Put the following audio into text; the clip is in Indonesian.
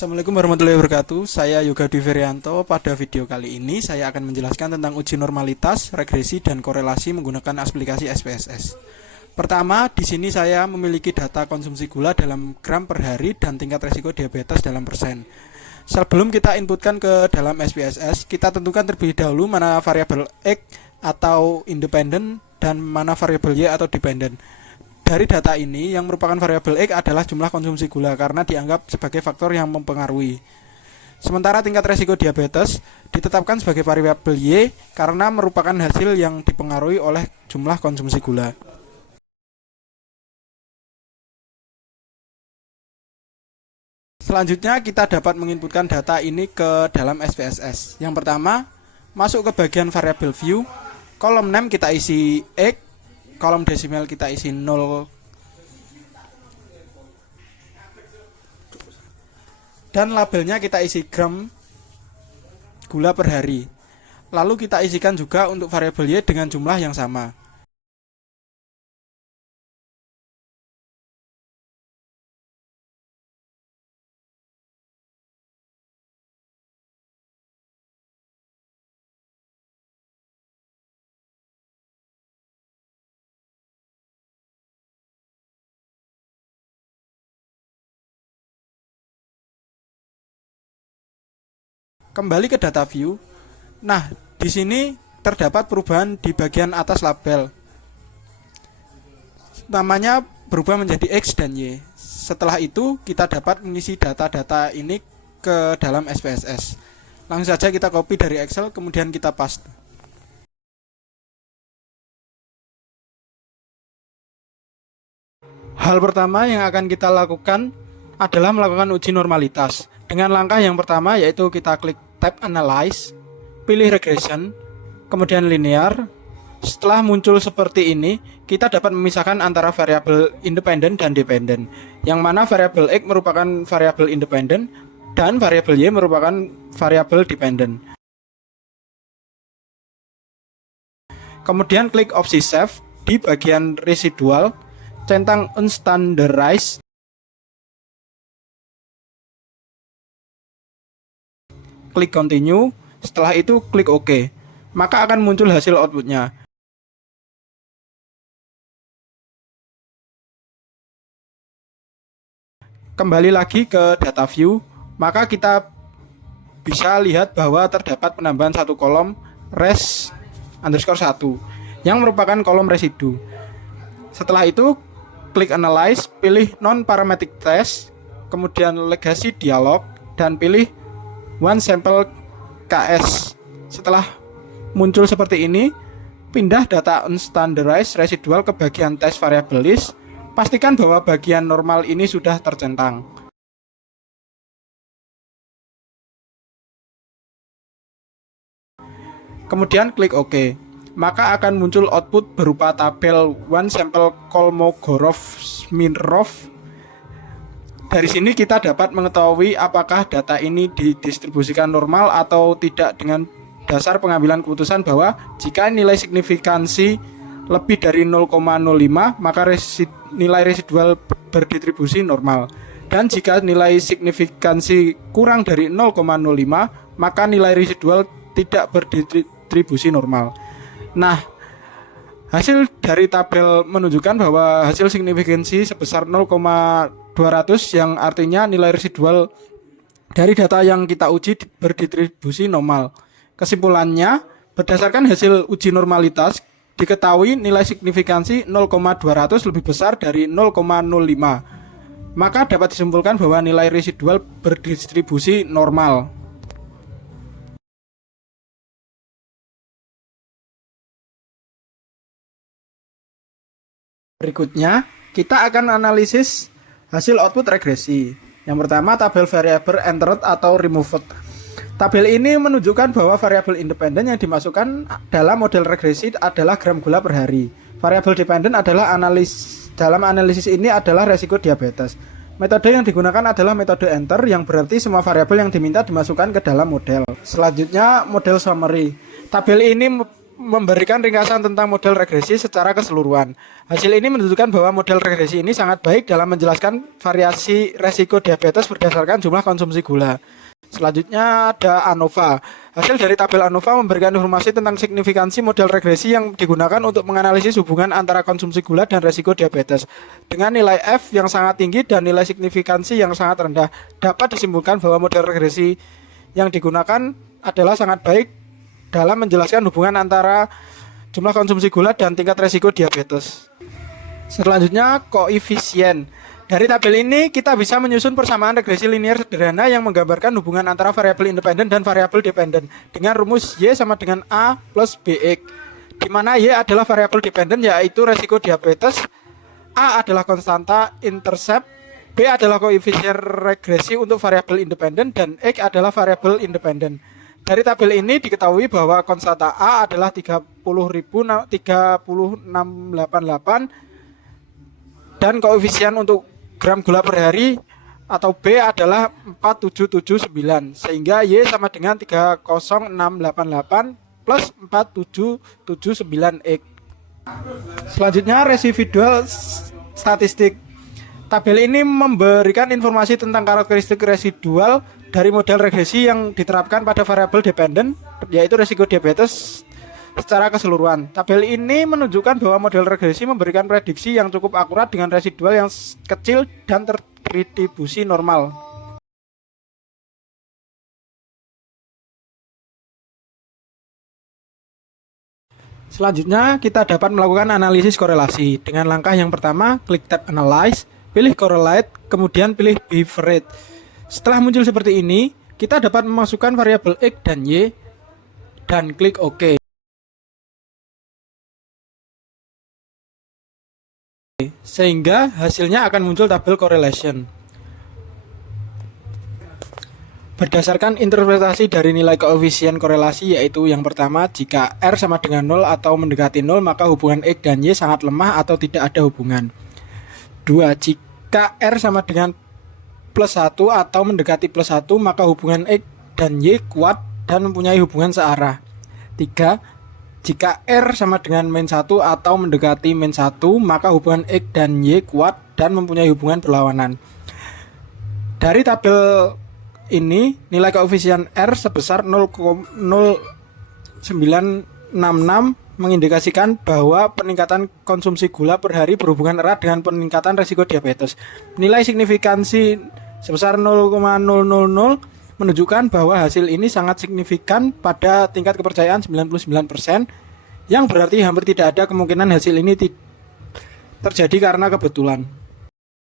Assalamualaikum warahmatullahi wabarakatuh. Saya Yoga Dwi Ferianto. Pada video kali ini saya akan menjelaskan tentang uji normalitas, regresi, dan korelasi menggunakan aplikasi SPSS. Pertama, di sini saya memiliki data konsumsi gula dalam gram per hari dan tingkat resiko diabetes dalam persen. Sebelum kita inputkan ke dalam SPSS, kita tentukan terlebih dahulu mana variabel X atau independen dan mana variabel Y atau dependen. Dari data ini, yang merupakan variabel X adalah jumlah konsumsi gula karena dianggap sebagai faktor yang mempengaruhi. Sementara tingkat resiko diabetes ditetapkan sebagai variabel Y karena merupakan hasil yang dipengaruhi oleh jumlah konsumsi gula. Selanjutnya kita dapat menginputkan data ini ke dalam SPSS. Yang pertama, masuk ke bagian variabel view, kolom name kita isi X, kolom desimal kita isi 0, dan labelnya kita isi gram gula per hari. Lalu kita isikan juga untuk variabel Y dengan jumlah yang sama. Kembali ke data view. Nah, di sini terdapat perubahan di bagian atas label. Namanya berubah menjadi X dan Y. Setelah itu, kita dapat mengisi data-data ini ke dalam SPSS. Langsung saja kita copy dari Excel, kemudian kita paste. Hal pertama yang akan kita lakukan adalah melakukan uji normalitas. Dengan langkah yang pertama yaitu kita klik tab Analyze, pilih Regression, kemudian Linear. Setelah muncul seperti ini, kita dapat memisahkan antara variabel independen dan dependen, yang mana variabel X merupakan variabel independen dan variabel Y merupakan variabel dependen. Kemudian klik opsi Save di bagian Residual, centang Unstandardized. Klik continue, setelah itu klik OK, maka akan muncul hasil outputnya. Kembali lagi ke data view, maka kita bisa lihat bahwa terdapat penambahan satu kolom res_1 yang merupakan kolom residu. Setelah itu klik Analyze, pilih Non-Parametric Test, kemudian Legacy Dialog, dan pilih One Sample KS. Setelah muncul seperti ini, pindah data Unstandardized Residual ke bagian Test Variable List. Pastikan bahwa bagian normal ini sudah tercentang. Kemudian klik OK. Maka akan muncul output berupa tabel One Sample Kolmogorov-Smirnov. Dari sini kita dapat mengetahui apakah data ini didistribusikan normal atau tidak dengan dasar pengambilan keputusan bahwa jika nilai signifikansi lebih dari 0,05 maka nilai residual berdistribusi normal, dan jika nilai signifikansi kurang dari 0,05 maka nilai residual tidak berdistribusi normal. Nah, hasil dari tabel menunjukkan bahwa hasil signifikansi sebesar 0,200 yang artinya nilai residual dari data yang kita uji berdistribusi normal. Kesimpulannya, berdasarkan hasil uji normalitas, diketahui nilai signifikansi 0,200 lebih besar dari 0,05. Maka dapat disimpulkan bahwa nilai residual berdistribusi normal. Berikutnya, kita akan analisis hasil output regresi. Yang pertama, tabel variabel entered atau removed. Tabel ini menunjukkan bahwa variabel independen yang dimasukkan dalam model regresi adalah gram gula per hari. Variabel dependen adalah dalam analisis ini adalah resiko diabetes. Metode yang digunakan adalah metode enter, yang berarti semua variabel yang diminta dimasukkan ke dalam model. Selanjutnya, model summary. Tabel ini memberikan ringkasan tentang model regresi secara keseluruhan. Hasil ini menunjukkan bahwa model regresi ini sangat baik dalam menjelaskan variasi resiko diabetes berdasarkan jumlah konsumsi gula. Selanjutnya ada ANOVA. Hasil dari tabel ANOVA memberikan informasi tentang signifikansi model regresi yang digunakan untuk menganalisis hubungan antara konsumsi gula dan resiko diabetes. Dengan nilai F yang sangat tinggi dan nilai signifikansi yang sangat rendah, dapat disimpulkan bahwa model regresi yang digunakan adalah sangat baik dalam menjelaskan hubungan antara jumlah konsumsi gula dan tingkat resiko diabetes. Selanjutnya, koefisien. Dari tabel ini kita bisa menyusun persamaan regresi linear sederhana yang menggambarkan hubungan antara variabel independen dan variabel dependen dengan rumus Y sama dengan A plus BX, di mana Y adalah variabel dependen yaitu resiko diabetes, A adalah konstanta intercept, B adalah koefisien regresi untuk variabel independen, dan X adalah variabel independen. Dari tabel ini diketahui bahwa konstanta A adalah 3688 dan koefisien untuk gram gula per hari atau B adalah 4779, sehingga Y sama dengan 30688 plus 4779X. Selanjutnya residual statistik. Tabel ini memberikan informasi tentang karakteristik residual dari model regresi yang diterapkan pada variabel dependen, yaitu resiko diabetes secara keseluruhan. Tabel ini menunjukkan bahwa model regresi memberikan prediksi yang cukup akurat dengan residual yang kecil dan terdistribusi normal. Selanjutnya, kita dapat melakukan analisis korelasi. Dengan langkah yang pertama, klik tab Analyze, pilih Correlate, kemudian pilih Beaver Rate. Setelah muncul seperti ini, kita dapat memasukkan variabel X dan Y dan klik OK. Sehingga hasilnya akan muncul tabel correlation. Berdasarkan interpretasi dari nilai koefisien korelasi, yaitu yang pertama, jika R sama dengan 0 atau mendekati 0, maka hubungan X dan Y sangat lemah atau tidak ada hubungan. 2. Jika R sama dengan plus 1 atau mendekati plus 1, maka hubungan X dan Y kuat dan mempunyai hubungan searah. 3. Jika R sama dengan min 1 atau mendekati min 1, maka hubungan X dan Y kuat dan mempunyai hubungan berlawanan. Dari tabel ini, nilai koefisien R sebesar 0,0966 mengindikasikan bahwa peningkatan konsumsi gula per hari berhubungan erat dengan peningkatan risiko diabetes. Nilai signifikansi sebesar 0,000 menunjukkan bahwa hasil ini sangat signifikan pada tingkat kepercayaan 99%, yang berarti hampir tidak ada kemungkinan hasil ini terjadi karena kebetulan.